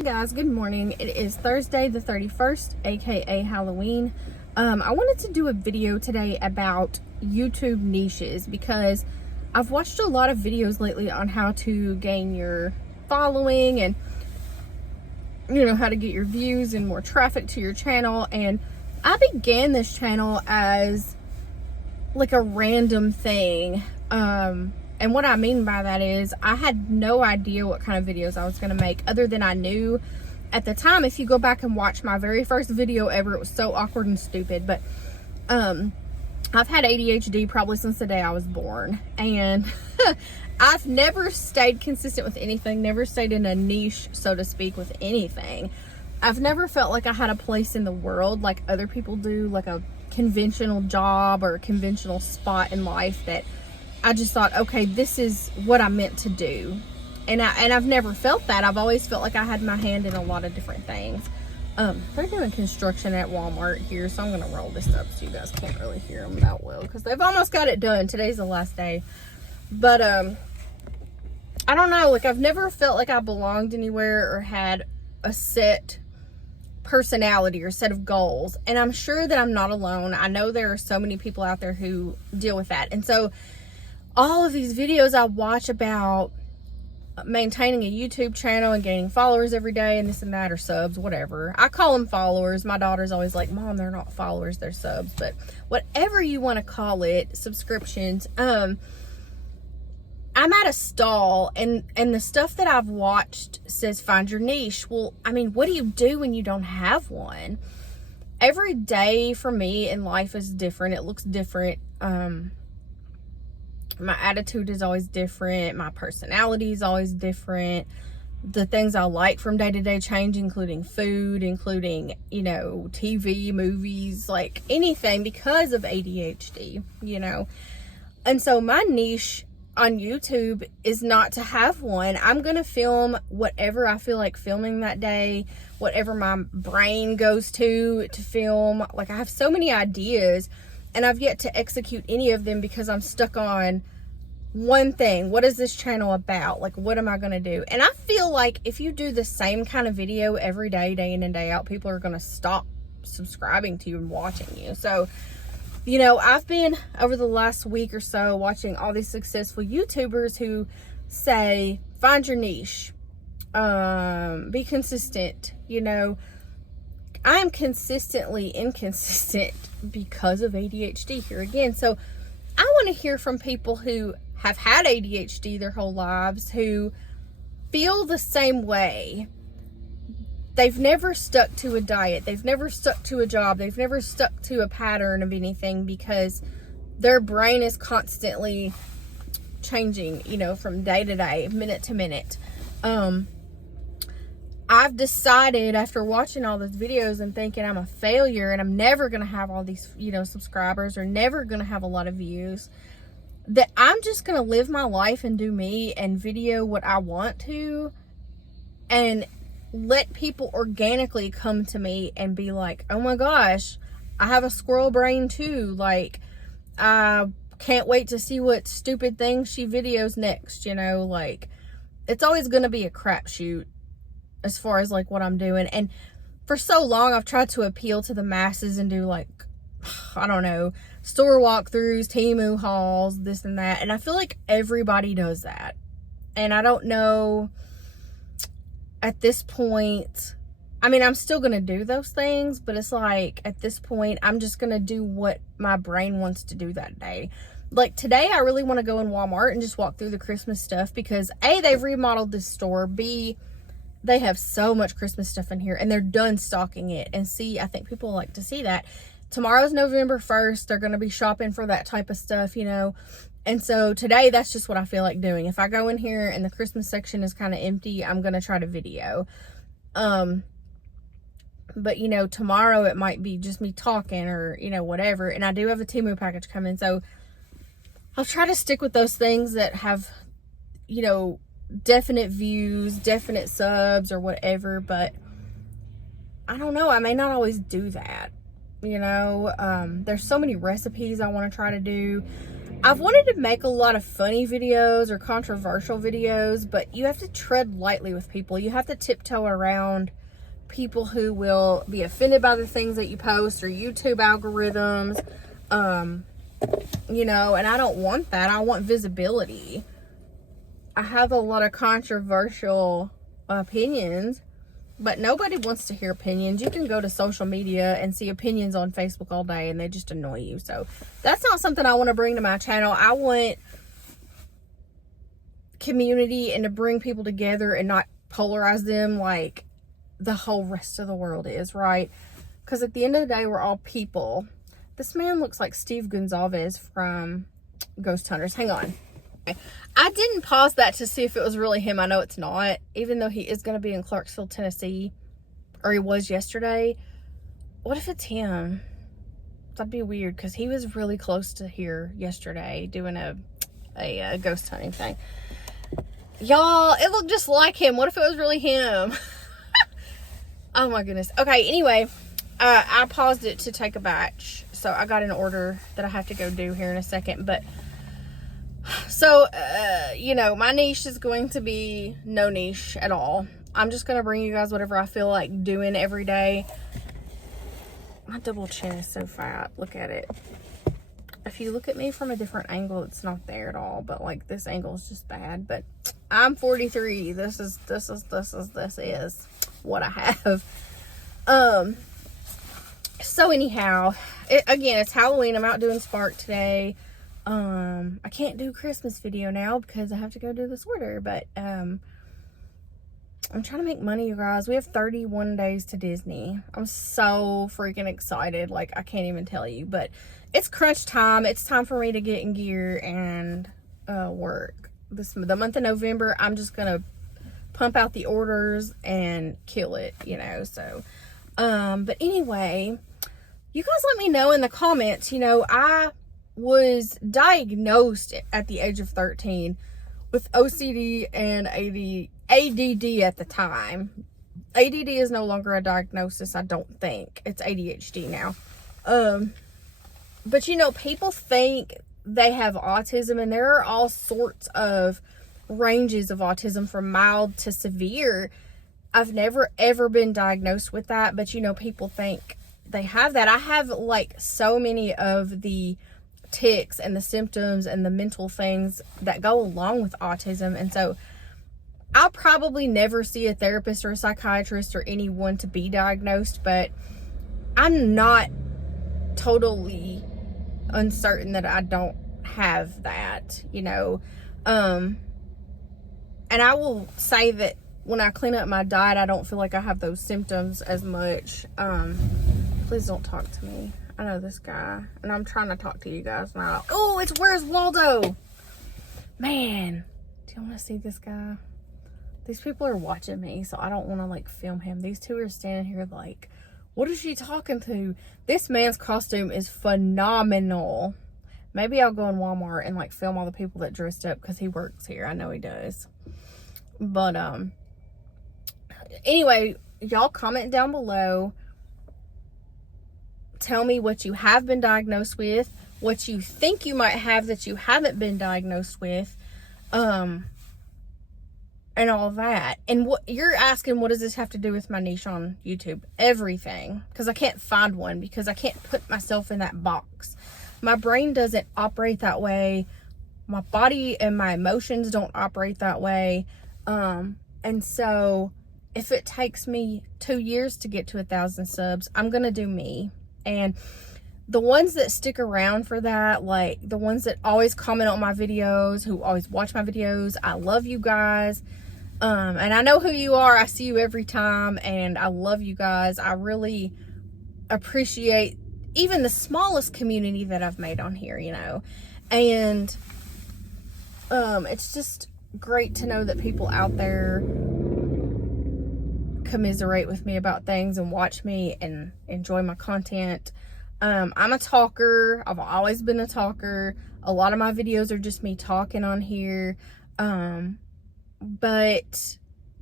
Hey guys, good morning. It is Thursday the 31st, aka Halloween. I wanted to do a video today about YouTube niches because I've watched a lot of videos lately on how to gain your following and how to get your views and more traffic to your channel. And I began this channel as like a random thing. And what I mean by that is I had no idea what kind of videos I was going to make, other than I knew at the time. If you go back and watch my very first video ever, it was so awkward and stupid, but I've had ADHD probably since the day I was born, and I've never stayed consistent with anything, never stayed in a niche, so to speak, with anything. I've never felt like I had a place in the world like other people do, like a conventional job or a conventional spot in life that I just thought, okay, this is what I meant to do. And I've never felt that. I've always felt like I had my hand in a lot of different things. They're doing construction at Walmart here, so I'm going to roll this up so you guys can't really hear them that well, because they've almost got it done. Today's the last day. But I don't know, like I've never felt like I belonged anywhere or had a set personality or set of goals. And I'm sure that I'm not alone. I know there are so many people out there who deal with that. And so all of these videos I watch about maintaining a YouTube channel and gaining followers every day and this and that, or subs, whatever. I call them followers. My daughter's always like, Mom, they're not followers, they're subs. But whatever you want to call it, subscriptions. I'm at a stall, and the stuff that I've watched says find your niche. Well, I mean, what do you do when you don't have one? Every day for me in life is different. It looks different. My attitude is always different. My personality is always different. The things I like from day to day change, including food, including, TV, movies, like anything, because of ADHD, And so my niche on YouTube is not to have one. I'm going to film whatever I feel like filming that day, whatever my brain goes to film. Like, I have so many ideas, and I've yet to execute any of them because I'm stuck on one thing. What is this channel about? Like, what am I going to do? And I feel like if you do the same kind of video every day, day in and day out, people are going to stop subscribing to you and watching you. So, I've been, over the last week or so, watching all these successful YouTubers who say, find your niche, be consistent. I'm consistently inconsistent because of ADHD here again. So I want to hear from people who have had ADHD their whole lives, who feel the same way. They've never stuck to a diet. They've never stuck to a job. They've never stuck to a pattern of anything because their brain is constantly changing, from day to day, minute to minute. I've decided, after watching all those videos and thinking I'm a failure and I'm never going to have all these, subscribers, or never going to have a lot of views, that I'm just going to live my life and do me and video what I want to, and let people organically come to me and be like, oh my gosh, I have a squirrel brain too. Like, I can't wait to see what stupid thing she videos next, like, it's always going to be a crapshoot as far as like what I'm doing. And for so long I've tried to appeal to the masses and do, like, I don't know, store walkthroughs, Temu hauls, this and that. And I feel like everybody does that. And I don't know, at this point, I mean, I'm still going to do those things, but it's like, at this point, I'm just going to do what my brain wants to do that day. Like today, I really want to go in Walmart and just walk through the Christmas stuff because A, they've remodeled this store. B, they have so much Christmas stuff in here and they're done stocking it. And C, I think people like to see that. Tomorrow's November 1st. They're going to be shopping for that type of stuff, And so today, that's just what I feel like doing. If I go in here and the Christmas section is kind of empty, I'm going to try to video. But, tomorrow it might be just me talking or, whatever. And I do have a Temu package coming. So I'll try to stick with those things that have, definite views, definite subs or whatever. But I don't know. I may not always do that. There's so many recipes I want to try to do. I've wanted to make a lot of funny videos or controversial videos, but you have to tread lightly with people. You have to tiptoe around people who will be offended by the things that you post or YouTube algorithms. You know, and I don't want that. I want visibility. I have a lot of controversial opinions, but nobody wants to hear opinions. You can go to social media and see opinions on Facebook all day and they just annoy you. So that's not something I want to bring to my channel. I want community and to bring people together and not polarize them like the whole rest of the world is, right? Because at the end of the day, we're all people. This man looks like Steve Gonzalez from Ghost Hunters. Hang on. I didn't pause that to see if it was really him. I know it's not, even though he is going to be in Clarksville, Tennessee, or he was yesterday. What if it's him? That'd be weird because he was really close to here yesterday doing a ghost hunting thing. Y'all, it looked just like him. What if it was really him? Oh my goodness. Okay, anyway, I paused it to take a batch. So I got an order that I have to go do here in a second. But so, you know, my niche is going to be no niche at all. I'm just going to bring you guys whatever I feel like doing every day. My double chin is so fat. Look at it. If you look at me from a different angle, it's not there at all. But like this angle is just bad. But I'm 43. This is what I have. So anyhow, again, it's Halloween. I'm out doing Spark today. I can't do Christmas video now because I have to go do this order, but I'm trying to make money, you guys. We have 31 days to Disney. I'm so freaking excited. Like, I can't even tell you, but it's crunch time. It's time for me to get in gear and work. The month of November, I'm just gonna pump out the orders and kill it, you know. So but anyway, you guys let me know in the comments. You know, I was diagnosed at the age of 13 with OCD and ADD at the time. ADD is no longer a diagnosis, I don't think. It's ADHD now. But you know, people think they have autism, and there are all sorts of ranges of autism from mild to severe. I've never ever been diagnosed with that, but you know, people think they have that. I have like so many of the tics and the symptoms and the mental things that go along with autism, and so I'll probably never see a therapist or a psychiatrist or anyone to be diagnosed, but I'm not totally uncertain that I don't have that, you know. And I will say that when I clean up my diet, I don't feel like I have those symptoms as much. Please don't talk to me. I know this guy, and I'm trying to talk to you guys now. Oh, it's Where's Waldo? Man, do you want to see this guy? These people are watching me, so I don't want to like film him. These two are standing here like, what is she talking to? This man's costume is phenomenal. Maybe I'll go in Walmart and like film all the people that dressed up because he works here. I know he does. But anyway, y'all comment down below. Tell me what you have been diagnosed with, what you think you might have that you haven't been diagnosed with, and all that. And what you're asking, what does this have to do with my niche on YouTube? Everything. Because I can't find one, because I can't put myself in that box. My brain doesn't operate that way. My body and my emotions don't operate that way. And so if it takes me 2 years to get to 1,000 subs, I'm going to do me. And the ones that stick around for that, like the ones that always comment on my videos, who always watch my videos, I love you guys. And I know who you are. I see you every time, and I love you guys. I really appreciate even the smallest community that I've made on here, you know. And it's just great to know that people out there commiserate with me about things and watch me and enjoy my content. I'm a talker. I've always been a talker. A lot of my videos are just me talking on here. But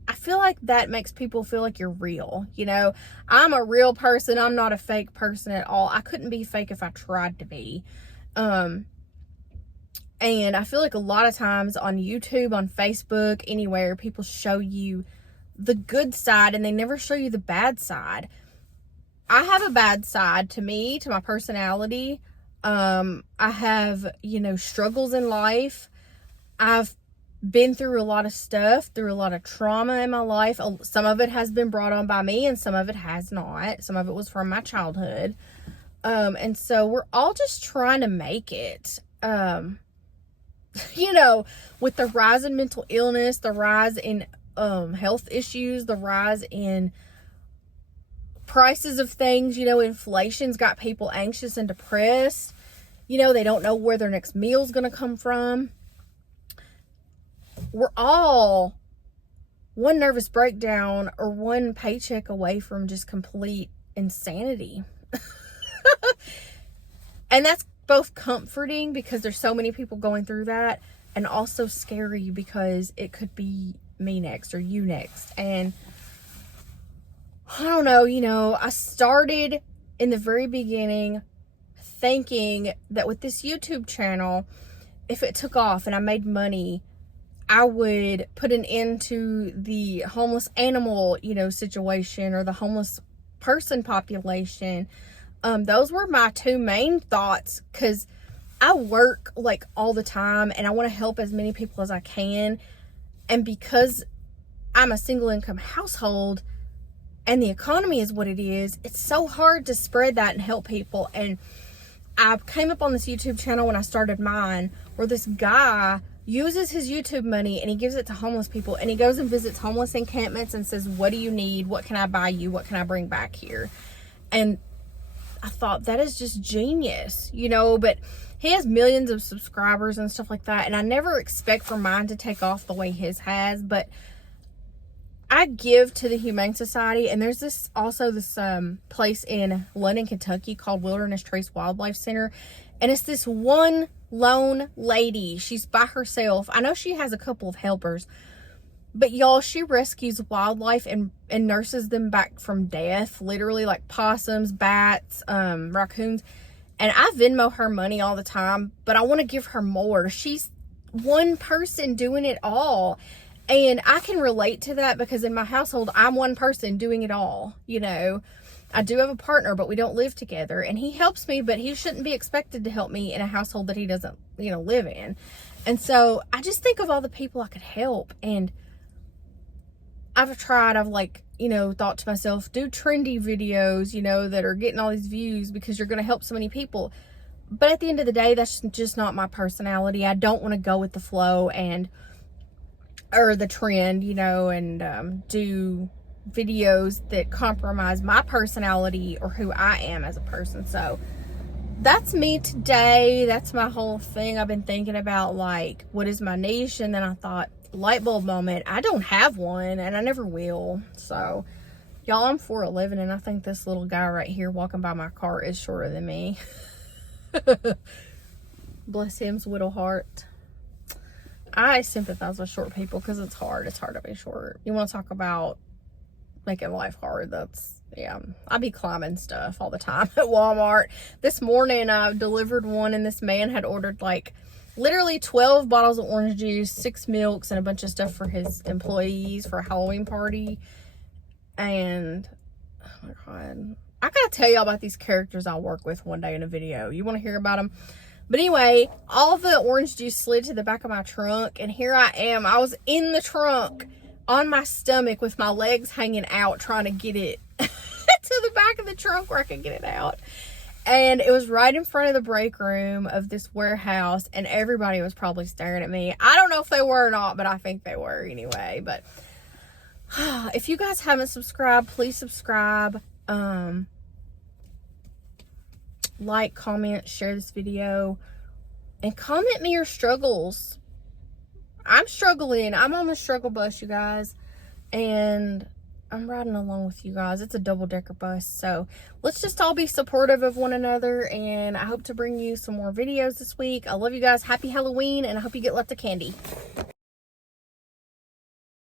I feel like that makes people feel like you're real. You know, I'm a real person. I'm not a fake person at all. I couldn't be fake if I tried to be. And I feel like a lot of times on YouTube, on Facebook, anywhere, people show you the good side and they never show you the bad side. I have a bad side to me, to my personality. I have, struggles in life. I've been through a lot of stuff, through a lot of trauma in my life. Some of it has been brought on by me and some of it has not. Some of it was from my childhood. And so we're all just trying to make it. With the rise in mental illness, the rise in health issues, the rise in prices of things, inflation's got people anxious and depressed. They don't know where their next meal's going to come from. We're all one nervous breakdown or one paycheck away from just complete insanity. And that's both comforting because there's so many people going through that, and also scary because it could be me next or you next. And I don't know, I started in the very beginning thinking that with this YouTube channel, if it took off and I made money, I would put an end to the homeless animal, situation, or the homeless person population. Those were my two main thoughts, because I work like all the time and I want to help as many people as I can. And because I'm a single income household and the economy is what it is, it's so hard to spread that and help people. And I came up on this YouTube channel when I started mine, where this guy uses his YouTube money and he gives it to homeless people, and he goes and visits homeless encampments and says, what do you need? What can I buy you? What can I bring back here? And I thought, that is just genius, but he has millions of subscribers and stuff like that. And I never expect for mine to take off the way his has, but I give to the Humane Society. And there's this place in London, Kentucky called Wilderness Trace Wildlife Center. And it's this one lone lady. She's by herself. I know she has a couple of helpers, but y'all, she rescues wildlife and nurses them back from death, literally, like possums, bats, raccoons. And I Venmo her money all the time, but I want to give her more. She's one person doing it all. And I can relate to that because in my household, I'm one person doing it all. I do have a partner, but we don't live together, and he helps me, but he shouldn't be expected to help me in a household that he doesn't, live in. And so I just think of all the people I could help. And I've thought to myself, do trendy videos, that are getting all these views because you're going to help so many people. But at the end of the day, that's just not my personality. I don't want to go with the flow or the trend, and do videos that compromise my personality or who I am as a person. So that's me today. That's my whole thing. I've been thinking about, what is my niche? And then I thought, light bulb moment. I don't have one, and I never will. So y'all, I'm 4'11", and I think this little guy right here walking by my car is shorter than me. Bless him's little heart. I sympathize with short people because it's hard. It's hard to be short. You want to talk about making life hard? I be climbing stuff all the time at Walmart. This morning I delivered one, and this man had ordered literally 12 bottles of orange juice, 6 milks, and a bunch of stuff for his employees for a Halloween party. And oh my God, I gotta tell y'all about these characters I'll work with one day in a video. You want to hear about them? But anyway, all the orange juice slid to the back of my trunk, and here I am. I was in the trunk on my stomach with my legs hanging out trying to get it to the back of the trunk where I could get it out. And it was right in front of the break room of this warehouse, and everybody was probably staring at me. I don't know if they were or not, but I think they were anyway. But if you guys haven't subscribed, please subscribe. Like, comment, share this video, and comment me your struggles. I'm struggling. I'm on the struggle bus, you guys, and I'm riding along with you guys. It's a double-decker bus, so let's just all be supportive of one another, and I hope to bring you some more videos this week. I love you guys. Happy Halloween, and I hope you get lots of candy.